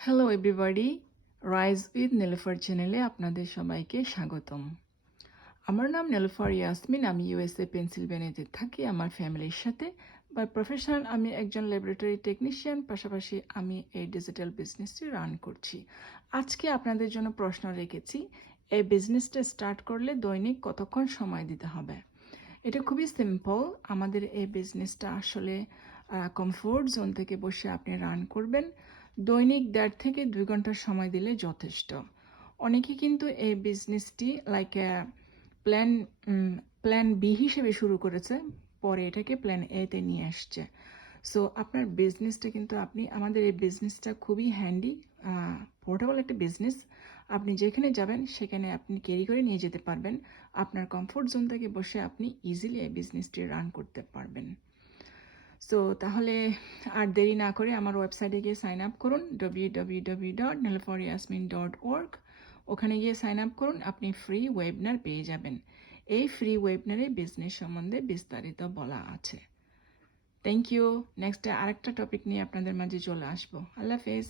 Hello everybody, rise with নেলুফার চ্যানেলে আপনাদের সবাইকে স্বাগতম। আমার নাম নেলুফার ইয়াসমিন। আমি ইউএসএ পেনসিলভেনিয়াতে থাকি আমার ফ্যামিলির সাথে। বাই প্রফেশনাল আমি একজন ল্যাবরেটরি টেকনিশিয়ান, পাশাপাশি আমি এই ডিজিটাল বিজনেসটি রান করছি। আজকে আপনাদের জন্য প্রশ্ন রেখেছি, এই বিজনেসটা স্টার্ট করলে দৈনিক কতক্ষণ সময় দিতে হবে। এটা খুবই সিম্পল। আমাদের এই বিজনেসটা আসলে কমফোর্ট জোন থেকে বসে আপনি রান করবেন। দৈনিক 1.5 থেকে 2 ঘন্টার সময় দিলে যথেষ্ট। অনেকে কিন্তু এই বিজনেসটি লাইক প্ল্যান প্ল্যান বি হিসেবে শুরু করেছে, পরে এটাকে প্ল্যান এতে নিয়ে আসছে। সো আপনার বিজনেসটা কিন্তু আমাদের এই বিজনেসটা খুবই হ্যান্ডি, পোর্টেবল একটা বিজনেস। আপনি যেখানে যাবেন সেখানে আপনি ক্যারি করে নিয়ে যেতে পারবেন। আপনার কমফোর্ট জোন থেকে বসে আপনি ইজিলি এই বিজনেসটি রান করতে পারবেন। সো তাহলে আর দেরি না করে আমার ওয়েবসাইটে গিয়ে সাইন আপ করুন, www.niluffaryasmin.org। ওখানে গিয়ে সাইন আপ করুন, আপনি ফ্রি ওয়েবিনার পেয়ে যাবেন। এই ফ্রি ওয়েবিনারে বিজনেস সম্বন্ধে বিস্তারিত বলা আছে। Thank you. নেক্সট আরেকটা টপিক নিয়ে আপনাদের মাঝে চলে আসবো। আল্লাহ হাফেজ।